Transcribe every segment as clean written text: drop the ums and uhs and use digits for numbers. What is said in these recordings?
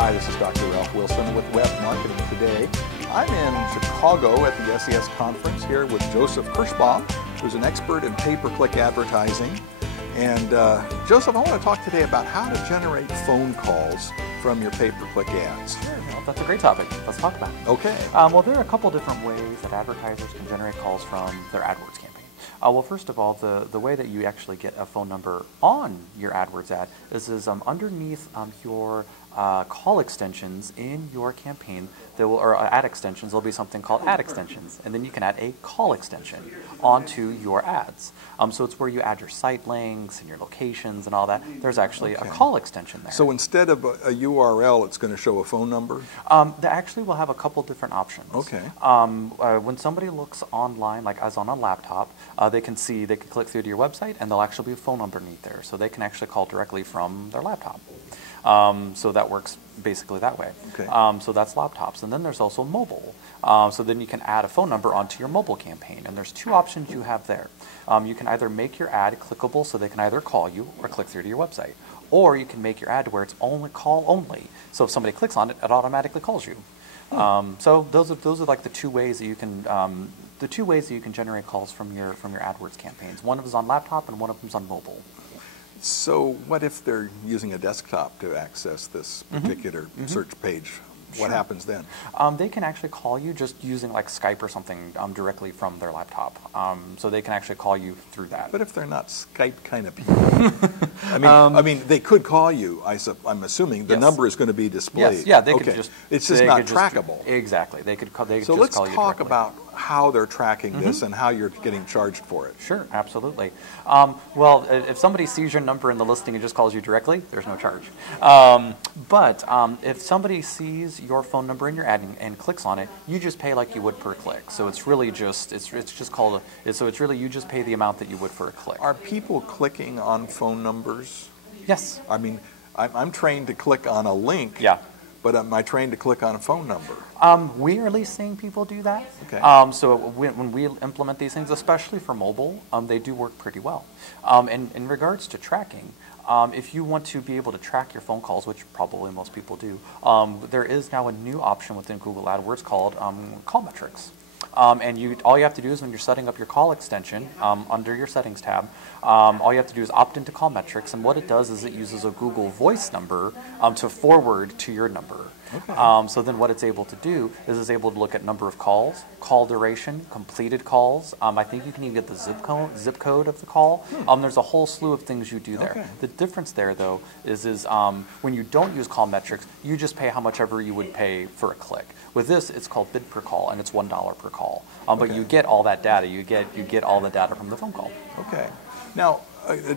Hi, this is Dr. Ralph Wilson with Web Marketing Today. I'm in Chicago at the SES conference here with Joseph Kerschbaum, who's an expert in pay-per-click advertising. And Joseph, I want to talk today about how to generate phone calls from your pay-per-click ads. Sure, well, that's a great topic. Let's talk about it. Okay. Well, there are a couple different ways that advertisers can generate calls from their AdWords campaign. Well, first of all, the way that you actually get a phone number on your AdWords ad is underneath your call extensions in your campaign, or ad extensions, there'll be something called ad extensions, and then you can add a call extension onto your ads. So it's where you add your site links and your locations and all that. There's actually a call extension there. So instead of a URL, it's going to show a phone number? They actually will have a couple different options. Okay. When somebody looks online, like as on a laptop, they can click through to your website, and there'll actually be a phone number underneath there, so they can actually call directly from their laptop. So that works basically that way. Okay. So that's laptops. And then there's also mobile. So then you can add a phone number onto your mobile campaign. And there's two options you have there. You can either make your ad clickable so they can either call you or click through to your website. Or you can make your ad where it's only call only. So if somebody clicks on it, it automatically calls you. So those are like the two ways that you can generate calls from your AdWords campaigns. One of them is on laptop and one of them is on mobile. So what if they're using a desktop to access this particular search page? What happens then? They can actually call you just using like Skype or something directly from their laptop. So they can actually call you through that. But if they're not Skype kind of people, I mean, they could call you. I'm assuming the number is going to be displayed. Yes, yeah, they could just. It's just not trackable. Exactly, they could. So let's talk about how they're tracking this and how you're getting charged for it. Sure, absolutely. Well, if somebody sees your number in the listing and just calls you directly, there's no charge. But if somebody sees your phone number in your ad and clicks on it, you just pay like you would per click. So it's really just you just pay the amount that you would for a click. Are people clicking on phone numbers? Yes. I mean, I'm trained to click on a link. Yeah. But am I trained to click on a phone number? We are at least seeing people do that. Okay. So when we implement these things, especially for mobile, they do work pretty well. And in regards to tracking, if you want to be able to track your phone calls, which probably most people do, there is now a new option within Google AdWords called call metrics. And all you have to do is when you're setting up your call extension under your settings tab, all you have to do is opt into call metrics, and what it does is it uses a Google Voice number to forward to your number. Okay. So then what it's able to do is it's able to look at number of calls, call duration, completed calls. I think you can even get the zip code of the call. There's a whole slew of things you do there. Okay. The difference there, though, is when you don't use call metrics, you just pay how much ever you would pay for a click. With this, it's called bid per call, and it's $1 per call. But you get all that data. You get all the data from the phone call. Okay. Now,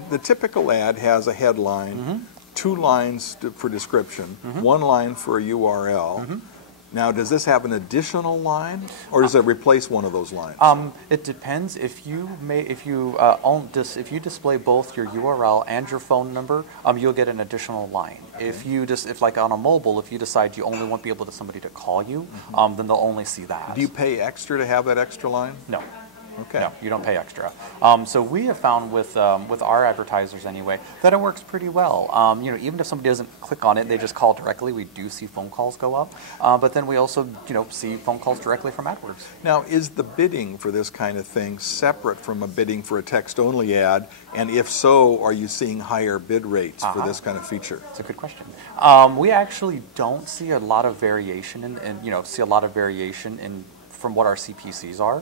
the typical ad has a headline, 2 lines for description, 1 line for a URL. Now, does this have an additional line, or does it replace one of those lines? It depends. If you display both your URL and your phone number, you'll get an additional line. Okay. If like on a mobile, if you decide you only want somebody to call you, then they'll only see that. Do you pay extra to have that extra line? No. Okay. No, you don't pay extra. So we have found with our advertisers anyway that it works pretty well. Even if somebody doesn't click on it, they just call directly. We do see phone calls go up, but then we also see phone calls directly from AdWords. Now, is the bidding for this kind of thing separate from a bidding for a text-only ad? And if so, are you seeing higher bid rates for this kind of feature? That's a good question. We actually don't see a lot of variation from what our CPCs are,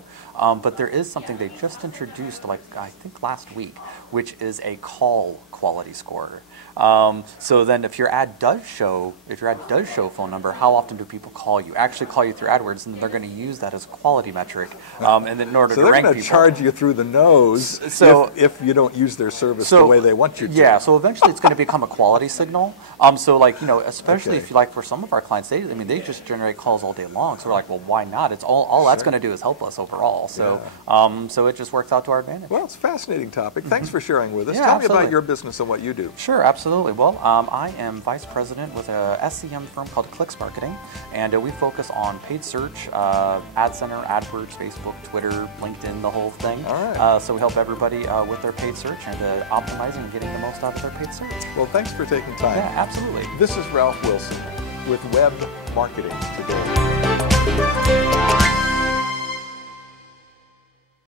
but there is something they just introduced, I think last week, which is a call quality score. So then, if your ad does show phone number, how often do people call you? Actually, call you through AdWords, and they're going to use that as a quality metric, and then in order to rank people. So they're going to charge you through the nose if you don't use their service the way they want you to. Yeah. So eventually, it's going to become a quality signal. Especially if for some of our clients, they just generate calls all day long. So we're like, well, why not? It's all that's going to do is help us overall. So so it just works out to our advantage. Well, it's a fascinating topic. Thanks for sharing with us. Yeah, Tell me about your business and what you do. Sure, absolutely. Well, I am vice president with a SEM firm called Clicks Marketing, and we focus on paid search, Ad Center, AdWords, Facebook, Twitter, LinkedIn, the whole thing. All right. So we help everybody with their paid search and optimizing and getting the most out of their paid search. Well, thanks for taking time. Yeah, absolutely. This is Ralph Wilson. with web marketing today.